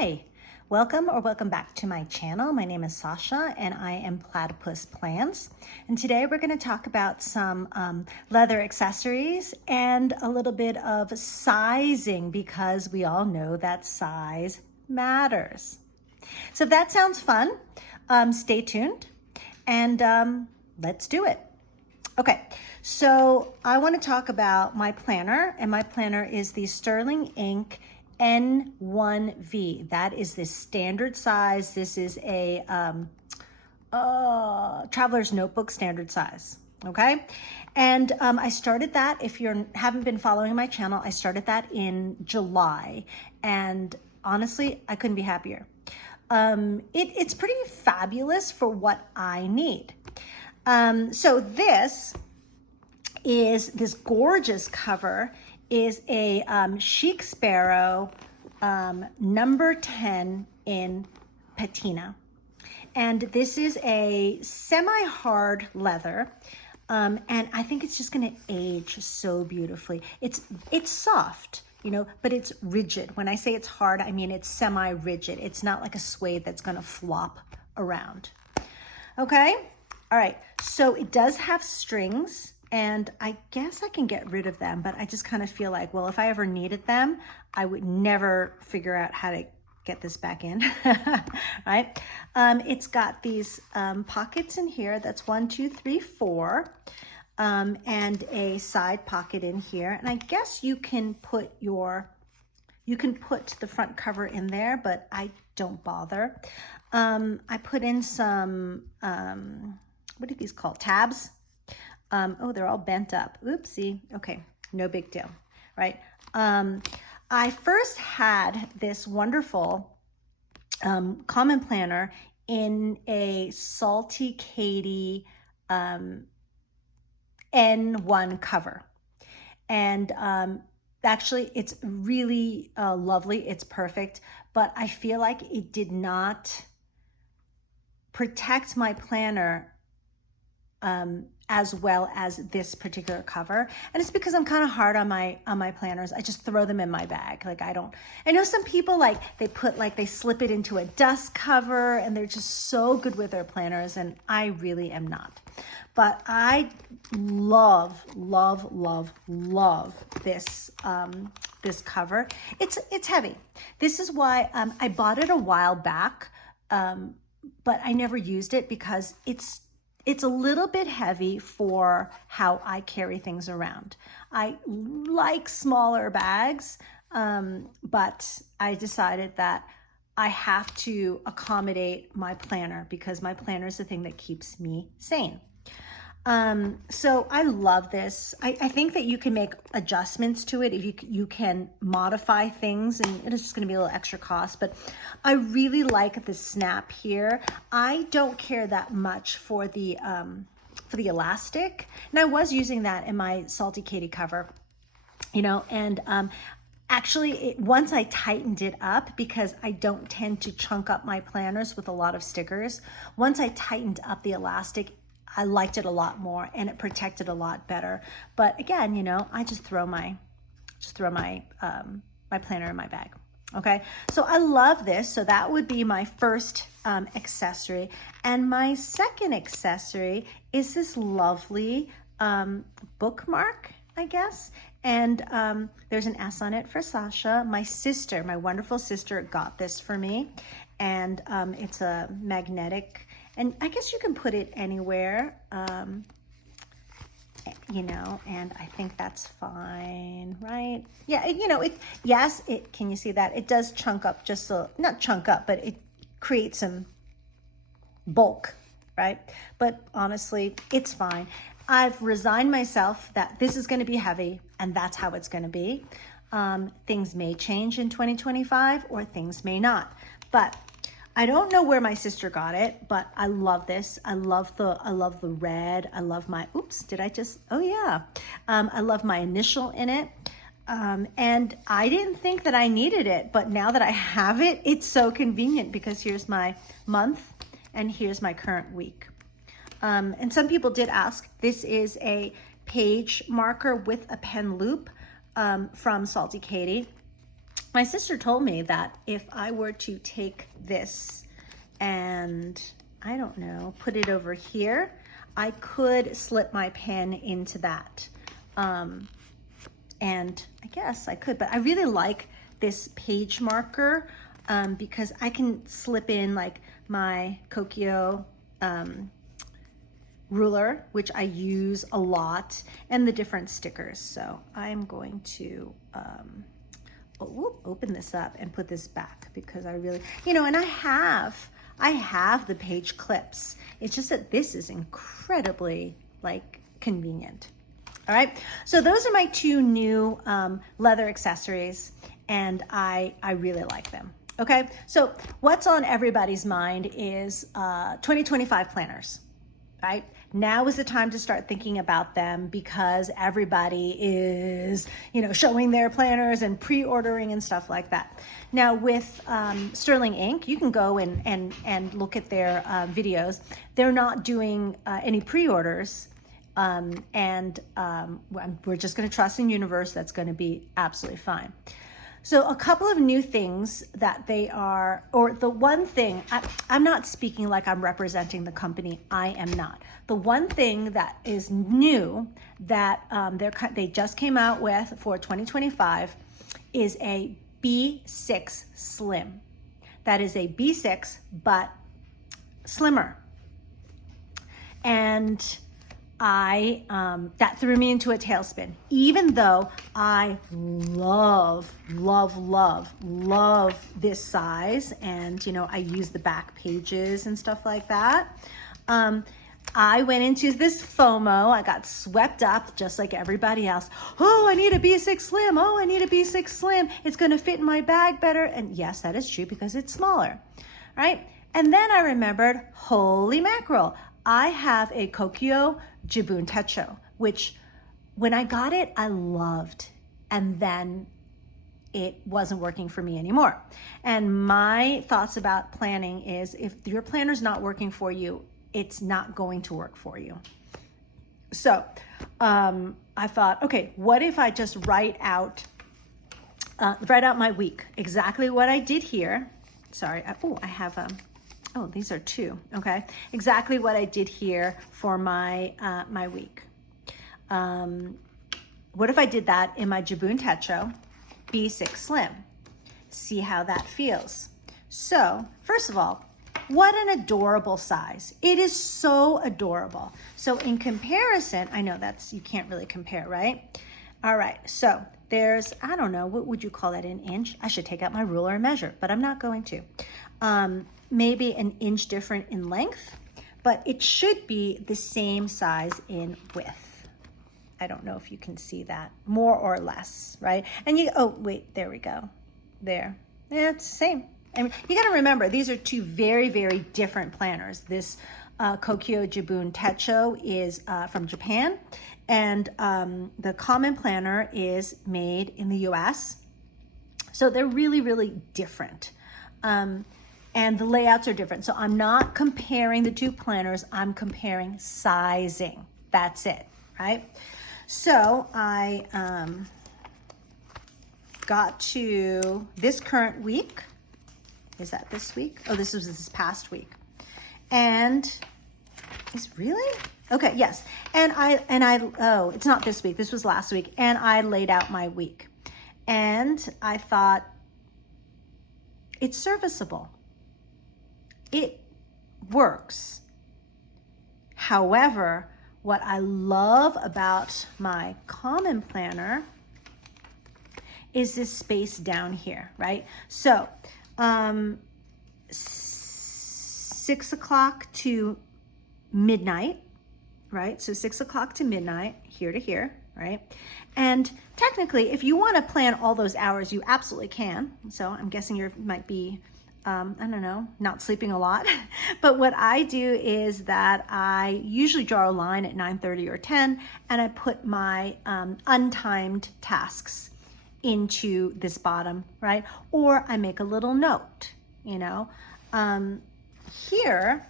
Hi, welcome back to my channel. My name is Sasha and I am Platypus Plans. And today we're going to talk about some leather accessories and a little bit of sizing because we all know that size matters. So if that sounds fun, stay tuned and let's do it. Okay, so I want to talk about my planner, and my planner is the Sterling Ink N1V. That is the standard size. This is a traveler's notebook standard size. Okay, and I started that. If you haven't been following my channel, I started that in July, and honestly, I couldn't be happier. It's pretty fabulous for what I need. So this gorgeous cover is a Chic Sparrow number 10 in patina. And this is a semi-hard leather. And I think it's just gonna age so beautifully. It's soft, you know, but it's rigid. When I say it's hard, I mean it's semi-rigid. It's not like a suede that's gonna flop around. Okay, all right, so it does have strings, and I guess I can get rid of them, but I just kind of feel like, well, if I ever needed them, I would never figure out how to get this back in, right? It's got these pockets in here. That's 1, 2, 3, 4, and a side pocket in here. And I guess you can put the front cover in there, but I don't bother. I put in some, what are these called? Tabs. Oh, they're all bent up. Oopsie. Okay, no big deal, right? I first had this wonderful common planner in a Salty Katie N1 cover. And actually, it's really lovely. It's perfect, but I feel like it did not protect my planner as well as this particular cover. And it's because I'm kind of hard on my planners. I just throw them in my bag. Like I know some people they slip it into a dust cover and they're just so good with their planners, and I really am not. But I love this this cover. It's heavy. This is why I bought it a while back, but I never used it because it's a little bit heavy for how I carry things around. I like smaller bags, but I decided that I have to accommodate my planner because my planner is the thing that keeps me sane. So I love this. I think that you can make adjustments to it. If you can modify things, and it's just going to be a little extra cost, but I really like the snap here. I don't care that much for the elastic, and I was using that in my Salty Katie cover, you know, and actually, once I tightened it up, because I don't tend to chunk up my planners with a lot of stickers, once I tightened up the elastic, I liked it a lot more and it protected a lot better. But again, you know, I just throw my my planner in my bag. Okay, so I love this. So that would be my first accessory. And my second accessory is this lovely bookmark, I guess. And there's an S on it for Sasha. My sister, my wonderful sister, got this for me. And it's a magnetic, and I guess you can put it anywhere, you know, and I think that's fine, right? Yeah, you know, can you see that? It does chunk up not chunk up, but it creates some bulk, right? But honestly, it's fine. I've resigned myself that this is going to be heavy and that's how it's going to be. Things may change in 2025 or things may not, but I don't know where my sister got it, but I love this. I love the red. I love my, I love my initial in it. And I didn't think that I needed it, but now that I have it, it's so convenient because here's my month and here's my current week. And some people did ask, this is a page marker with a pen loop from Salty Katie. my sister told me that if I were to take this and, I don't know, put it over here, I could slip my pen into that. And I guess I could, but I really like this page marker because I can slip in like my Kokio ruler, which I use a lot, and the different stickers. So I'm going to open this up and put this back because I really, you know, and I have the page clips. It's just that this is incredibly like convenient. All right, so those are my two new leather accessories, and I really like them. Okay, so what's on everybody's mind is 2025 planners, right? Now is the time to start thinking about them because everybody is, you know, showing their planners and pre-ordering and stuff like that. Now with Sterling Ink, you can go and look at their videos. They're not doing any pre-orders. We're just going to trust in universe. That's going to be absolutely fine. So a couple of new things that they are, or the one thing, I'm not speaking like I'm representing the company. I am not. The one thing that is new that they just came out with for 2025 is a B6 Slim. That is a B6, but slimmer. And that threw me into a tailspin, even though I love this size, and you know, I use the back pages and stuff like that. I went into this FOMO. I got swept up just like everybody else. Oh, I need a B6 Slim. Oh, I need a B6 Slim. It's going to fit in my bag better. And yes, that is true because it's smaller, right? And then I remembered, holy mackerel, I have a Kokio Jibun Techo, which when I got it, I loved. And then it wasn't working for me anymore. And my thoughts about planning is if your planner's not working for you, it's not going to work for you. So I thought, okay, what if I just write out my week, exactly what I did here. Sorry, I have oh, these are two, okay. Exactly what I did here for my my week. What if I did that in my Jibun Techo B6 Slim? See how that feels. So, first of all, what an adorable size. It is so adorable. So in comparison, I know you can't really compare, right? All right, so there's, I don't know, what would you call that, an inch? I should take out my ruler and measure, but I'm not going to. Maybe an inch different in length, but it should be the same size in width. I don't know if you can see that, more or less, right? And oh, wait, there we go. There, yeah, it's the same. I mean, you got to remember, these are two very, very different planners. This Kokio Jibun Techo is from Japan, and the common planner is made in the US. So they're really, really different. And the layouts are different. So I'm not comparing the two planners, I'm comparing sizing. That's it, right? So I got to this current week. Is that this week? Oh, this was this past week. And is really? Okay, yes. And I oh, it's not this week. This was last week. And I laid out my week. And I thought it's serviceable. It works. However, what I love about my common planner is this space down here, right? So 6 o'clock to midnight, right? So 6 o'clock to midnight, here to here, right? And technically, if you want to plan all those hours, you absolutely can. So I'm guessing you might be, I don't know, not sleeping a lot. But what I do is that I usually draw a line at 9:30 or 10, and I put my untimed tasks into this bottom, right? Or I make a little note, you know. Here,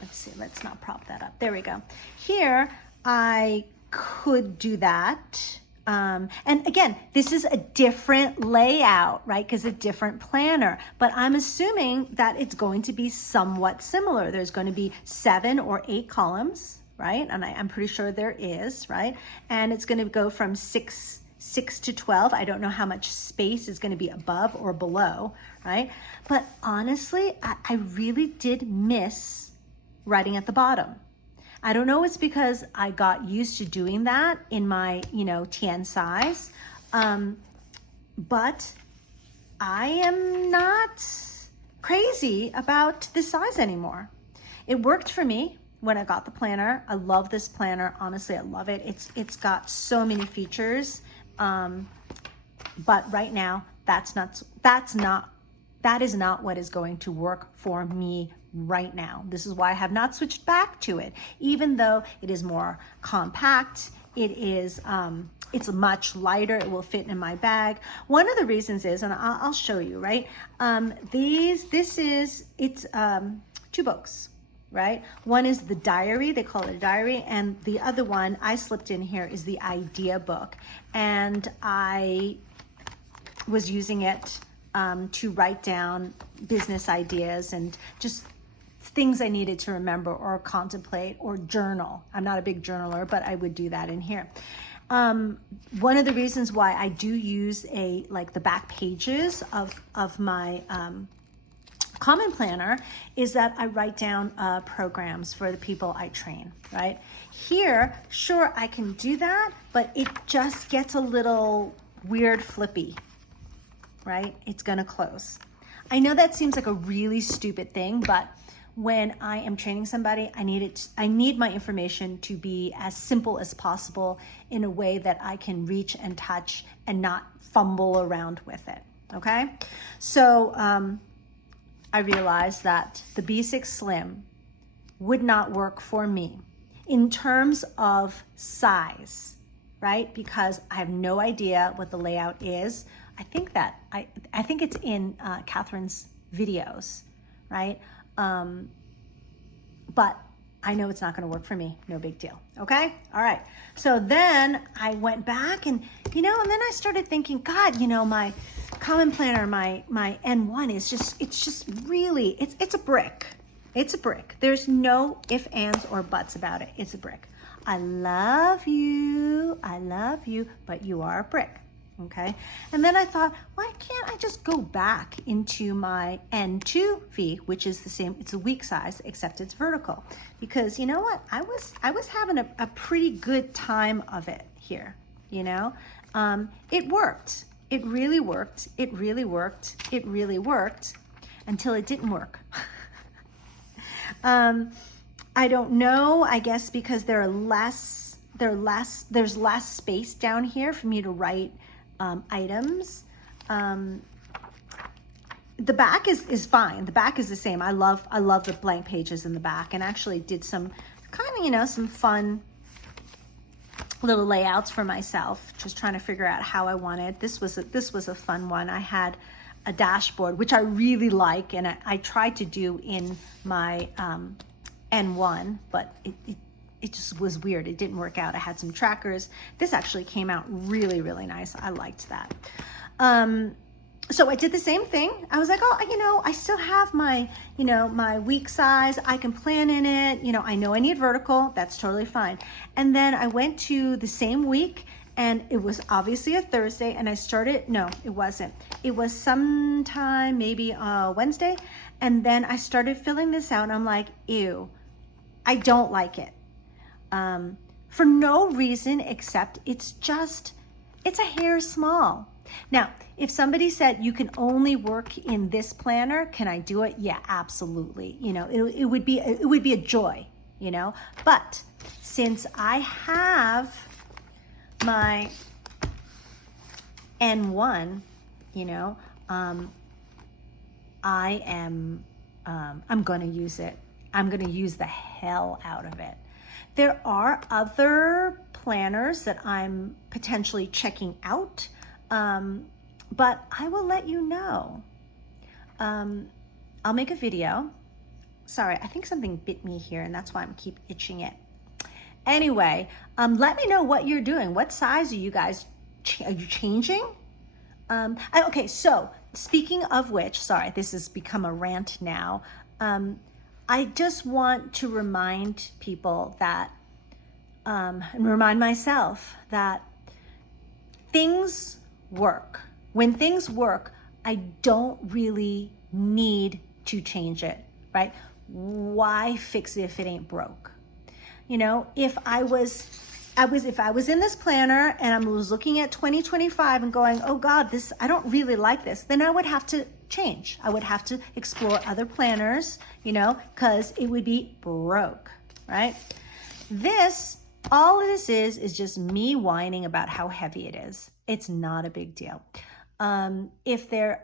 let's see, let's not prop that up. There we go. Here, I could do that. And again, this is a different layout, right? Because a different planner, but I'm assuming that it's going to be somewhat similar. There's going to be 7 or 8 columns, right? And I'm pretty sure there is, right? And it's going to go from 6 to 12. I don't know how much space is going to be above or below, right? But honestly, I really did miss writing at the bottom. I don't know, it's because I got used to doing that in my, TN size. But I am not crazy about this size anymore. It worked for me when I got the planner. I love this planner. Honestly, I love it. It's got so many features. But right now, that is not what is going to work for me right now. This is why I have not switched back to it, even though it is more compact. It is, it's much lighter. It will fit in my bag. One of the reasons is, and I'll show you, right? It's 2 books, right? One is the diary, they call it a diary, and the other one I slipped in here is the idea book. And I was using it to write down business ideas and just things I needed to remember or contemplate or journal. I'm not a big journaler, but I would do that in here. One of the reasons why I do use the back pages of my Common Planner is that I write down programs for the people I train, right? Here, sure, I can do that, but it just gets a little weird flippy, right? It's gonna close. I know that seems like a really stupid thing, but when I am training somebody, I need my information to be as simple as possible in a way that I can reach and touch and not fumble around with it, okay? So I realized that the B6 Slim would not work for me in terms of size, right? Because I have no idea what the layout is. I think it's in Catherine's videos, right? But I know it's not going to work for me. No big deal. Okay. All right. So then I went back and then I started thinking, God, my Common Planner, my N1 is it's a brick. It's a brick. There's no ifs, ands, or buts about it. It's a brick. I love you, but you are a brick. Okay. And then I thought, why can't I just go back into my N2V, which is the same, it's a week size, except it's vertical. Because you know what? I was having a pretty good time of it here, It worked. It really worked. It really worked. It really worked until it didn't work. I don't know, I guess because there's less space down here for me to write items. The back is fine. The back is the same. I love the blank pages in the back, and actually did some kind of, some fun little layouts for myself, just trying to figure out how I wanted. This was a fun one. I had a dashboard, which I really like, and I tried to do in my N1, but it just was weird. It didn't work out. I had some trackers. This actually came out really, really nice. I liked that. So I did the same thing. I was like, I still have my, my week size. I can plan in it. I know I need vertical. That's totally fine. And then I went to the same week, and it was obviously a Thursday, and I started, no, it wasn't. It was sometime, maybe Wednesday. And then I started filling this out, and I'm like, ew, I don't like it. For no reason except it's a hair small. Now, if somebody said you can only work in this planner, can I do it? Yeah, absolutely. It would be a joy, but since I have my N1, I'm going to use it. I'm going to use the hell out of it. There are other planners that I'm potentially checking out, but I will let you know. I'll make a video. Sorry, I think something bit me here, and that's why I'm keep itching it. Anyway, let me know what you're doing. What size are you guys are you changing? Okay, so speaking of which, sorry, this has become a rant now. I just want to remind people that, and remind myself that things work. When things work, I don't really need to change it, right? Why fix it if it ain't broke? You know, if I was in this planner and I was looking at 2025 and going, oh God, this, I don't really like this, then I would have to change. I would have to explore other planners, you know, because it would be broke, right? All this is just me whining about how heavy it is. It's not a big deal. If there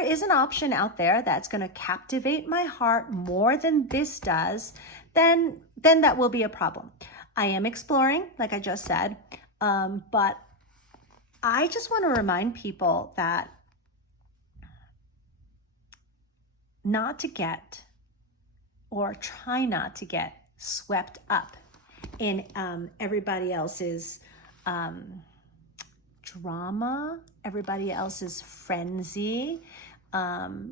is an option out there that's going to captivate my heart more than this does, then that will be a problem. I am exploring, like I just said, but I just want to remind people that not to get, or try not to get, swept up in everybody else's drama, everybody else's frenzy,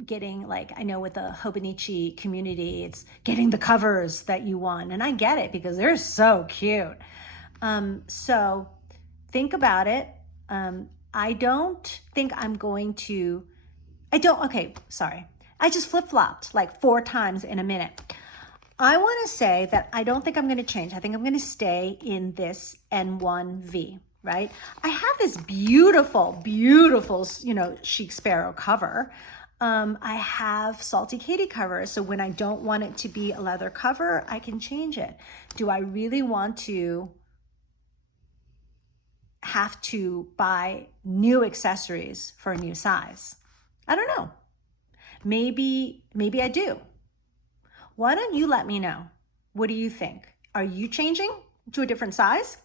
getting, like, I know with the Hobonichi community, it's getting the covers that you want, and I get it because they're so cute. So think about it. I don't think I'm going to, okay, sorry. I just flip-flopped like 4 times in a minute. I want to say that I don't think I'm going to change. I think I'm going to stay in this N1V, right? I have this beautiful, beautiful, you know, Chic Sparrow cover. I have Salty Katie covers, so when I don't want it to be a leather cover, I can change it. Do I really want to have to buy new accessories for a new size? I don't know. Maybe I do. Why don't you let me know? What do you think? Are you changing to a different size?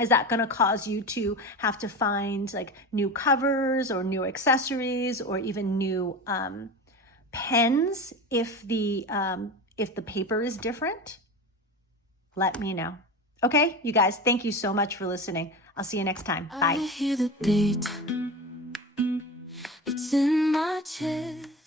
Is that going to cause you to have to find like new covers or new accessories or even new pens if the paper is different? Let me know. Okay, you guys, thank you so much for listening. I'll see you next time. Bye. I hear the beat. It's in my chest.